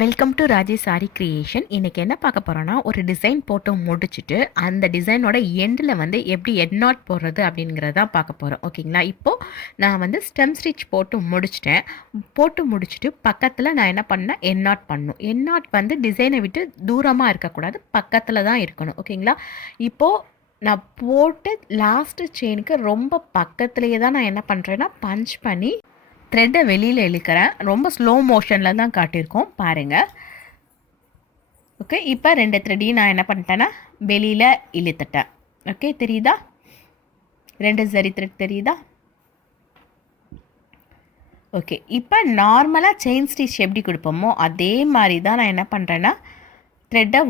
Welcome to Raji sorry creation. இன்றைக்கி என்ன பார்க்க போகிறோன்னா, ஒரு டிசைன் போட்டு முடிச்சுட்டு அந்த டிசைனோட எண்டில் வந்து எப்படி எட் நாட் போடுறது அப்படிங்கிறதான் பார்க்க போகிறோம். ஓகேங்களா? இப்போது நான் வந்து ஸ்டெம் ஸ்டிச் போட்டு முடிச்சிட்டேன். போட்டு முடிச்சுட்டு பக்கத்தில் நான் என்ன பண்ணேன், எட் நாட் பண்ணணும். எட் நாட் வந்து டிசைனை விட்டு தூரமாக இருக்கக்கூடாது, பக்கத்தில் தான் இருக்கணும். ஓகேங்களா? இப்போது நான் போட்டு லாஸ்ட்டு செயினுக்கு ரொம்ப பக்கத்துலேயே தான் நான் என்ன பண்ணுறேன்னா பஞ்ச் பண்ணி த்ரெட்டை வெளியில் இழுக்கிறேன். ரொம்ப ஸ்லோ மோஷனில் தான் காட்டியிருக்கோம் பாருங்கள். ஓகே, இப்போ 2 த்ரெட்டையும் நான் என்ன பண்ணிட்டேன்னா வெளியில் இழுத்துட்டேன். ஓகே, தெரியுதா? 2 சரி த்ரெட் தெரியுதா? ஓகே, இப்போ நார்மலாக செயின் ஸ்டிச் எப்படி கொடுப்போமோ அதே மாதிரி தான் நான் என்ன பண்ணுறேன்னா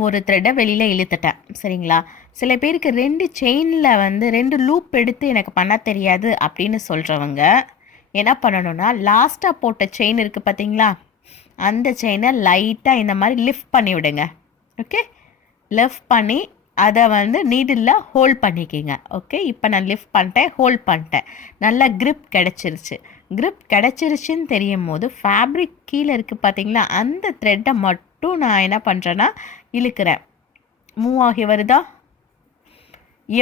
ஒரு த்ரெட்டை வெளியில் இழுத்துட்டேன். சரிங்களா? சில பேருக்கு 2 செயினில் வந்து 2 லூப் எடுத்து எனக்கு பண்ண தெரியாது அப்படின்னு சொல்கிறவங்க என்ன பண்ணணும்னா, லாஸ்ட்டாக போட்ட செயின் இருக்குது பார்த்தீங்களா, அந்த செயினை லைட்டாக இந்த மாதிரி லிஃப்ட் பண்ணி விடுங்க. ஓகே, லிஃப்ட் பண்ணி அதை வந்து நீடில் ஹோல்ட் பண்ணிக்கிங்க. ஓகே, இப்போ நான் லிஃப்ட் பண்ணிட்டேன், ஹோல்ட் பண்ணிட்டேன். நல்லா க்ரிப் கிடச்சிருச்சு. க்ரிப் கிடச்சிருச்சுன்னு தெரியும் போது ஃபேப்ரிக் கீழே இருக்குது பார்த்தீங்களா, அந்த த்ரெட்டை மட்டும் நான் என்ன பண்ணுறேன்னா இழுக்கிறேன். மூவ் ஆகி வருதா?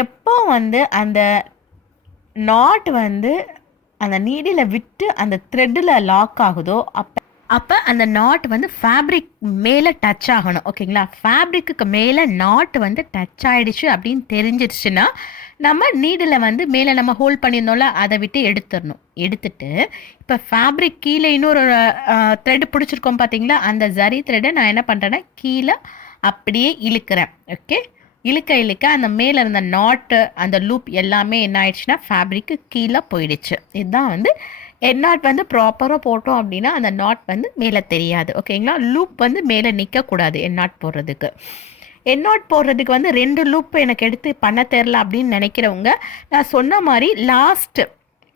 எப்போ வந்து அந்த நாட் வந்து அந்த நீடில் விட்டு அந்த த்ரெட்டில் லாக் ஆகுதோ அப்போ அந்த நாட் வந்து ஃபேப்ரிக் மேலே டச் ஆகணும். ஓகேங்களா? ஃபேப்ரிக்கு மேலே நாட் வந்து டச் ஆகிடுச்சு அப்படின்னு தெரிஞ்சிருச்சுன்னா நம்ம நீடில் வந்து மேலே நம்ம ஹோல்ட் பண்ணியிருந்தோம்ல, அதை விட்டு எடுத்துடணும். எடுத்துட்டு இப்போ ஃபேப்ரிக் கீழே இன்னொரு த்ரெட் பிடிச்சிருக்கோம் பார்த்தீங்களா, அந்த ஜரி த்ரெட்டை நான் என்ன பண்ணுறேன்னா கீழே அப்படியே இழுக்கிறேன். ஓகே, இழுக்க அந்த மேலே இருந்த நாட்டு அந்த லூப் எல்லாமே என்ன ஆயிடுச்சுன்னா ஃபேப்ரிக்கு கீழே போயிடுச்சு. இதுதான் வந்து எட் நாட் வந்து ப்ராப்பராக போட்டோம் அப்படின்னா அந்த நாட் வந்து மேலே தெரியாது. ஓகேங்களா? லூப் வந்து மேலே நிற்கக்கூடாது எட் நாட் போடுறதுக்கு. எட் நாட் போடுறதுக்கு வந்து 2 லூப் எனக்கு எடுத்து பண்ண தெரில அப்படின்னு நினைக்கிறவங்க, நான் சொன்ன மாதிரி லாஸ்ட்டு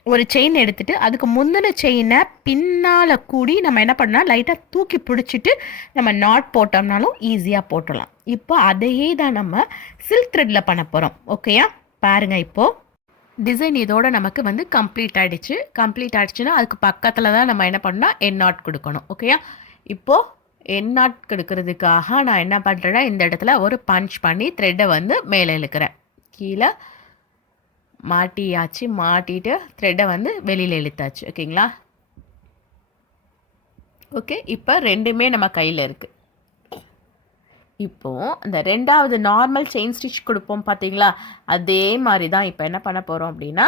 ஒரு செயின் எடுத்துகிட்டு அதுக்கு முந்தின செயினை பின்னால் கூடி நம்ம என்ன பண்ணால் லைட்டாக தூக்கி பிடிச்சிட்டு நம்ம நாட் போட்டோம்னாலும் ஈஸியாக போட்டுடலாம். இப்போ அதையே தான் நம்ம சில்க் த்ரெட்டில் பண்ண போகிறோம். ஓகேயா? பாருங்கள், இப்போது டிசைன் இதோட நமக்கு வந்து கம்ப்ளீட் ஆகிடுச்சுன்னா அதுக்கு பக்கத்தில் தான் நம்ம என்ன பண்ணால் எட் நாட் கொடுக்கணும். ஓகேயா? இப்போது எட் நாட் கொடுக்கறதுக்காக நான் என்ன பண்ணுறேன்னா இந்த இடத்துல ஒரு பஞ்ச் பண்ணி த்ரெட்டை வந்து மேலே இழுக்கிறேன். கீழே மாட்டிட்டு த்ரெட்டை வந்து வெளியில் இழுத்தாச்சு. ஓகேங்களா? ஓகே, இப்போ 2மே நம்ம கையில் இருக்குது. இப்போது அந்த 2வது நார்மல் செயின் ஸ்டிச் கொடுப்போம் பார்த்தீங்களா, அதே மாதிரி தான் இப்போ என்ன பண்ண போகிறோம் அப்படின்னா,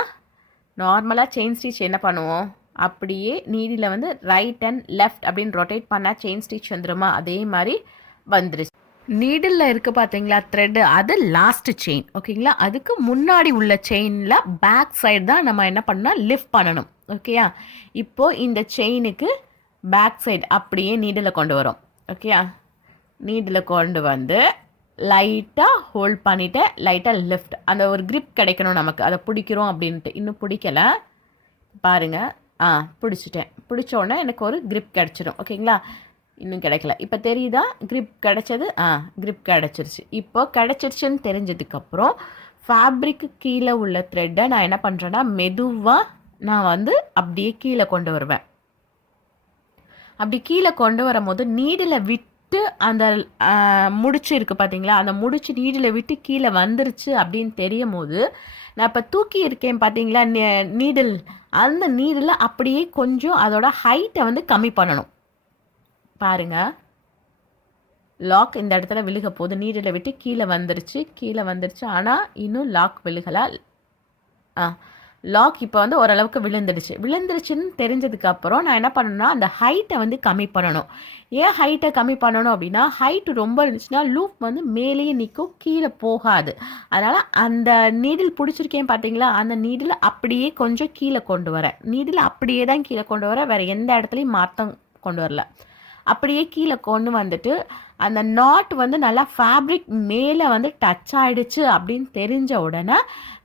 நார்மலாக செயின் ஸ்டிச் என்ன பண்ணுவோம், அப்படியே நீடில் வந்து ரைட் அண்ட் லெஃப்ட் அப்படின்னு ரொட்டேட் பண்ணால் செயின் ஸ்டிச் வந்துடுமா, அதே மாதிரி வந்துருச்சு. நீடில் இருக்குது பார்த்தீங்களா த்ரெட்டு, அது லாஸ்ட் செயின். ஓகேங்களா? அதுக்கு முன்னாடி உள்ள செயினில் பேக் சைடு தான் நம்ம என்ன பண்ணால் லிஃப்ட் பண்ணணும். ஓகேயா? இப்போது இந்த செயினுக்கு பேக் சைடு அப்படியே நீடில் கொண்டு வரோம். ஓகேயா? நீடில் கொண்டு வந்து லைட்டாக ஹோல்ட் பண்ணிவிட்டு லைட்டாக லிஃப்ட், அந்த ஒரு க்ரிப் கிடைக்கணும் நமக்கு, அதை பிடிக்கிறோம் அப்படின்ட்டு. இன்னும் பிடிக்கலை பாருங்கள். பிடிச்சிட்டேன். பிடிச்சோன்னே எனக்கு ஒரு க்ரிப் கிடச்சிடும். ஓகேங்களா? இன்னும் கிடைக்கல. இப்போ தெரியுதா க்ரிப் கிடச்சது? க்ரிப் கிடச்சிருச்சு. இப்போ கிடச்சிருச்சுன்னு தெரிஞ்சதுக்கப்புறம் ஃபேப்ரிக்கு கீழே உள்ள த்ரெட்டை நான் என்ன பண்ணுறேன்னா மெதுவாக நான் வந்து அப்படியே கீழே கொண்டு வருவேன். அப்படி கீழே கொண்டு வரும்போது நீடில் விட்டு அந்த முடிச்சு இருக்குது பார்த்தீங்களா, அந்த முடிச்சு நீடில் விட்டு கீழே வந்துருச்சு அப்படின்னு தெரியும் போது நான் இப்போ தூக்கி இருக்கேன் பார்த்தீங்களா நீடில், அந்த நீடில் அப்படியே கொஞ்சம் அதோட ஹைட்டை வந்து கம்மி பண்ணணும். பாருங்க, லாக் இந்த இடத்துல விழுக போது நீடில் விட்டு கீழே வந்துருச்சு. ஆனால் இன்னும் லாக் விழுகலை. லாக் இப்போ வந்து ஓரளவுக்கு விழுந்துருச்சுன்னு தெரிஞ்சதுக்கப்புறம் நான் என்ன பண்ணணும்னா அந்த ஹைட்டை வந்து கம்மி பண்ணணும். ஏன் ஹைட்டை கம்மி பண்ணணும் அப்படின்னா, ஹைட்டு ரொம்ப இருந்துச்சுன்னா லூப் வந்து மேலேயே நிற்கும், கீழே போகாது. அதனால் அந்த நீடில் பிடிச்சிருக்கேன் பார்த்தீங்களா, அந்த நீடில் அப்படியே கொஞ்சம் கீழே கொண்டு வரேன். நீடில் அப்படியே தான் கீழே கொண்டு வரேன், வேறு எந்த இடத்துலையும் மாற்றம் கொண்டு வரல. அப்படியே கீழே கொண்டு வந்துட்டு அந்த நாட் வந்து நல்லா ஃபேப்ரிக் மேலே வந்து டச் ஆகிடுச்சு அப்படின்னு தெரிஞ்ச உடனே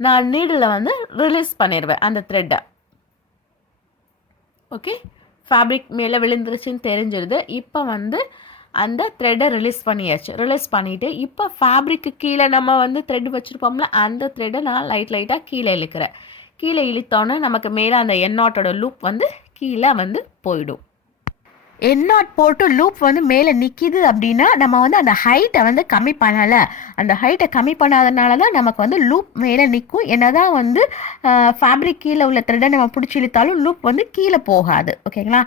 நான் நீடில் வந்து ரிலீஸ் பண்ணிடுவேன் அந்த த்ரெட்டை. ஓகே, ஃபேப்ரிக் மேலே விழுந்துருச்சுன்னு தெரிஞ்சிருது. இப்போ வந்து அந்த த்ரெட்டை ரிலீஸ் பண்ணிவிட்டு இப்போ ஃபேப்ரிக்கு கீழே நம்ம வந்து த்ரெட் வச்சுருப்போம்ல, அந்த த்ரெட்டை நான் லைட்டாக கீழே இழுக்கிறேன். கீழே இழுத்தோன்னே நமக்கு மேலே அந்த என் நாட்டோட லூப் வந்து கீழே வந்து போயிடும். என் நாட் போட்டு லூப் வந்து மேலே நிற்கிது அப்படின்னா நம்ம வந்து அந்த ஹைட்டை வந்து கம்மி பண்ணலை. அந்த ஹைட்டை கம்மி பண்ணாதனால தான் நமக்கு வந்து லூப் மேலே நிற்கும். என்னதான் வந்து ஃபேப்ரிக் கீழே உள்ள த்ரெட்டை நம்ம பிடிச்சி இழுத்தாலும் லூப் வந்து கீழே போகாது. ஓகேங்களா?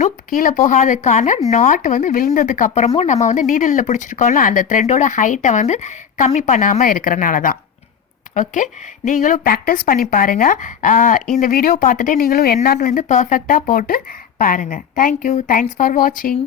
லூப் கீழே போகாததுக்கான நாட் வந்து விழுந்ததுக்கு அப்புறமும் நம்ம வந்து நீடிலில் பிடிச்சிருக்கோம்ல, அந்த த்ரெட்டோட ஹைட்டை வந்து கம்மி பண்ணாமல் இருக்கிறனால தான். ஓகே, நீங்களும் ப்ராக்டிஸ் பண்ணி பாருங்கள். இந்த வீடியோ பார்த்துட்டு நீங்களும் என் நாட் வந்து பர்ஃபெக்டாக போட்டு பாருங்கள். தேங்க்யூ. தேங்க்ஸ் ஃபார் வாட்சிங்.